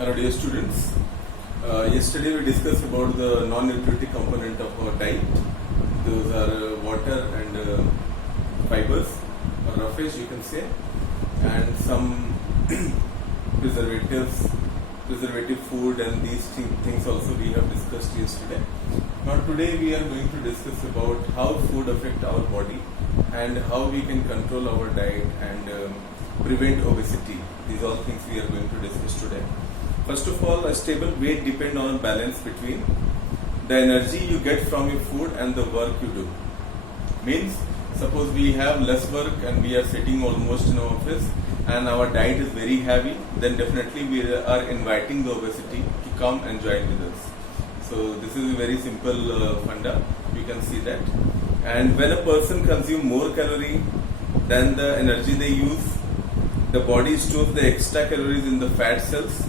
Hello dear students. Yesterday we discussed about the non-nutritive component of our diet. Those are water and fibers or roughage you can say, and some preservative food, and these things also we have discussed yesterday. Now today we are going to discuss about how food affect our body and how we can control our diet and prevent obesity. These all things we are going to discuss today. First of all, a stable weight depends on a balance between the energy you get from your food and the work you do. Means, suppose we have less work and we are sitting almost in our office and our diet is very heavy, then definitely we are inviting the obesity to come and join with us. So this is a very simple funda, you can see that. And when a person consumes more calorie than the energy they use, the body stores the extra calories in the fat cells,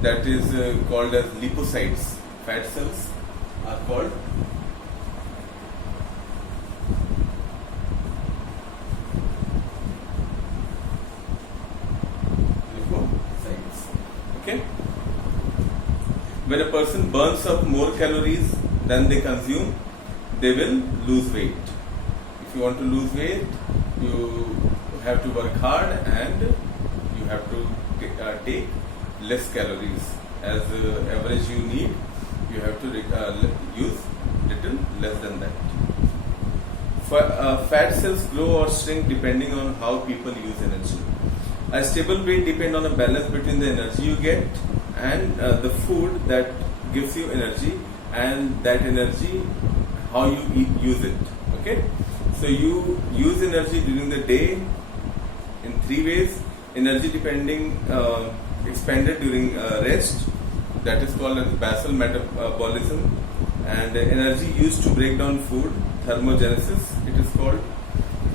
that is called as lipocytes. Fat cells are called lipocytes. Okay. When a person burns up more calories than they consume, they will lose weight. If you want to lose weight, you have to work hard and you have to take less calories. As average you need, you have to use little less than that. Fat cells grow or shrink depending on how people use energy. A stable weight depends on a balance between the energy you get and the food that gives you energy, and that energy how you use it. Okay, so you use energy during the day in three ways. Energy expended during rest, that is called as basal metabolism, and energy used to break down food, thermogenesis it is called.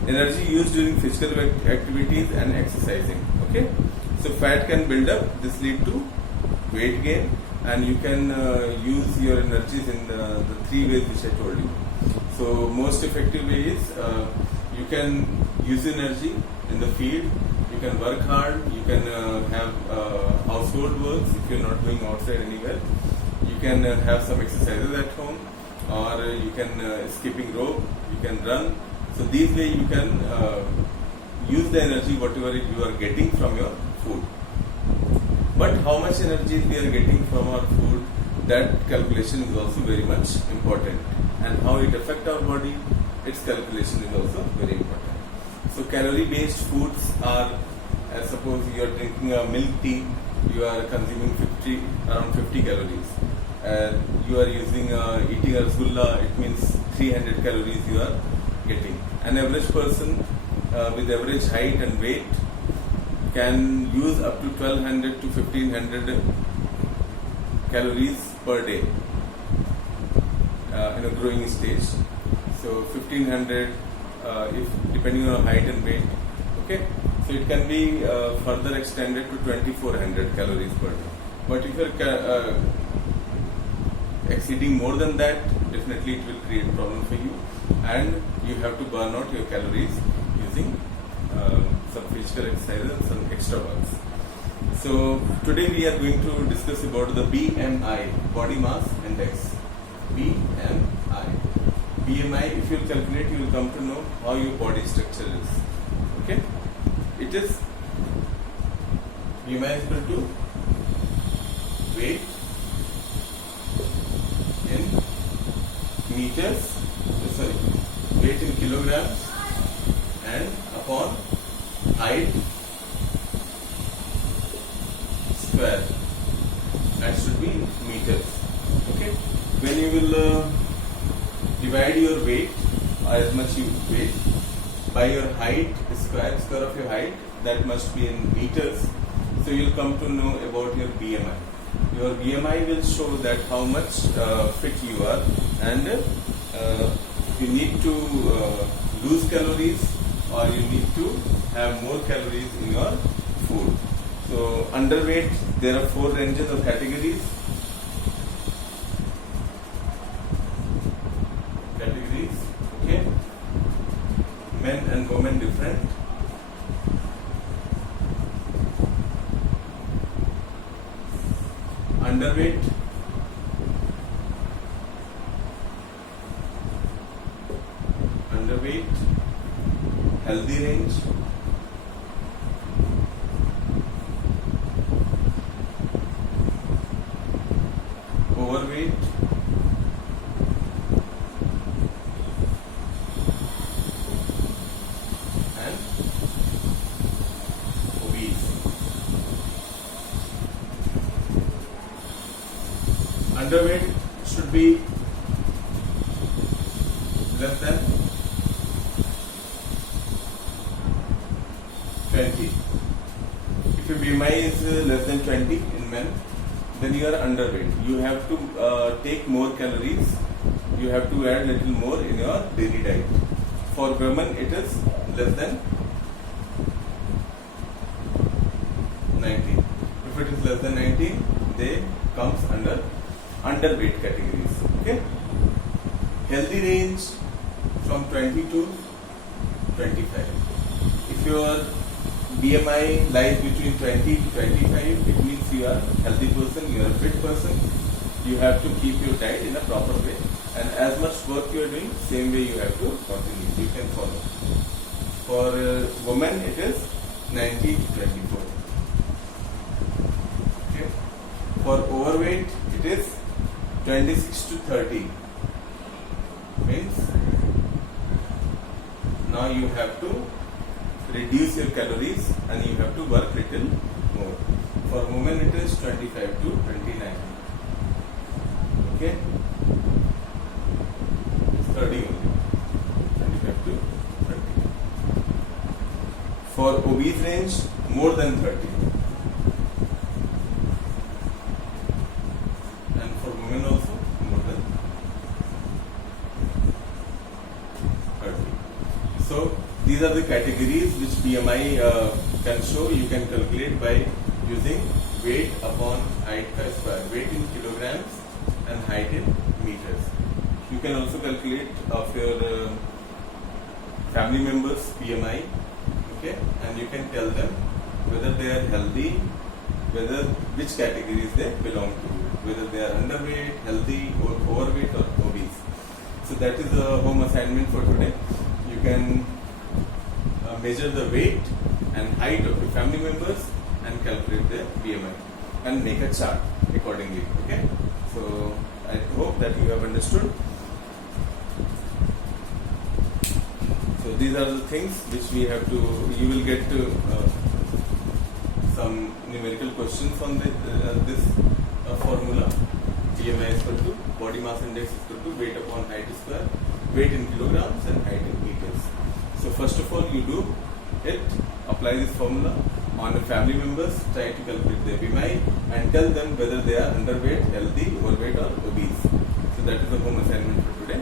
Energy used during physical activities and exercising. Okay, so fat can build up, this lead to weight gain, and you can use your energies in the three ways which I told you. So most effective way is you can use energy in the field, you can work hard, you can have household works if you're not going outside anywhere, you can have some exercises at home, or you can skipping rope, you can run. So these ways you can use the energy whatever you are getting from your food. But how much energy we are getting from our food, that calculation is also very much important, and how it affects our body, its calculation is also very important. So calorie based foods are, as suppose you are drinking a milk tea, you are consuming around 50 calories, and you are eating a rasgulla, it means 300 calories you are getting. An average person with average height and weight can use up to 1200 to 1500 calories per day in a growing stage. So 1500 if depending on height and weight. Okay, so it can be further extended to 2400 calories per day. But if you are exceeding more than that, definitely it will create problem for you, and you have to burn out your calories using some physical exercise and some extra works. So today we are going to discuss about the BMI, body mass index. BMI, if you calculate, you will come to know how your body structure is. Okay, it is BMI is equal to weight in meters, weight in kilograms, and upon height square, that should be meters. Okay, when you will divide your weight, as much you weigh, by your height, square of your height, that must be in meters. So you will come to know about your BMI. Your BMI will show that how much fit you are, and you need to lose calories, or you need to have more calories in your food. So underweight, there are 4 ranges of categories. Okay, men and women different. underweight, healthy range, overweight, and obese. Underweight should be less than 20. If your BMI is less than 20 in men, then you are underweight. You have to take more calories. You have to add little more in your daily diet. For women, it is less than 19. If it is less than 19, they comes under underweight categories. Okay. Healthy range from 20 to 25. If your BMI lies between 20 to 25, it means you are a healthy person, you are a fit person. You have to keep your diet in a proper way, and as much work you are doing, same way you have to continue. You can follow. For women, it is 19 to 24. Okay. For overweight, it is 26 to 30. Means now you have to reduce your calories and you have to work little more. For women, it is 25 to 29. Okay, it's 30 only. 25 to 30. For obese range, more than 30. And for women also, more than 30. So these are the categories which BMI can show. You can calculate by using weight upon height square, weight in kilograms and height in meters. You can also calculate of your family members' BMI, okay, and you can tell them whether they are healthy, which categories they belong to, whether they are underweight, healthy, or overweight or obese. So that is the home assignment for today. You can measure the weight and height of your family members and calculate their BMI and make a chart accordingly. Okay, so I hope that you have understood. So these are the things which we have to. You will get some numerical questions on this formula. BMI is equal to body mass index is equal to weight upon height square, weight in kilograms and height in meters. So first of all, you do it, apply this formula on your family members, try to calculate their BMI and tell them whether they are underweight, healthy, overweight or obese. So that is the home assignment for today.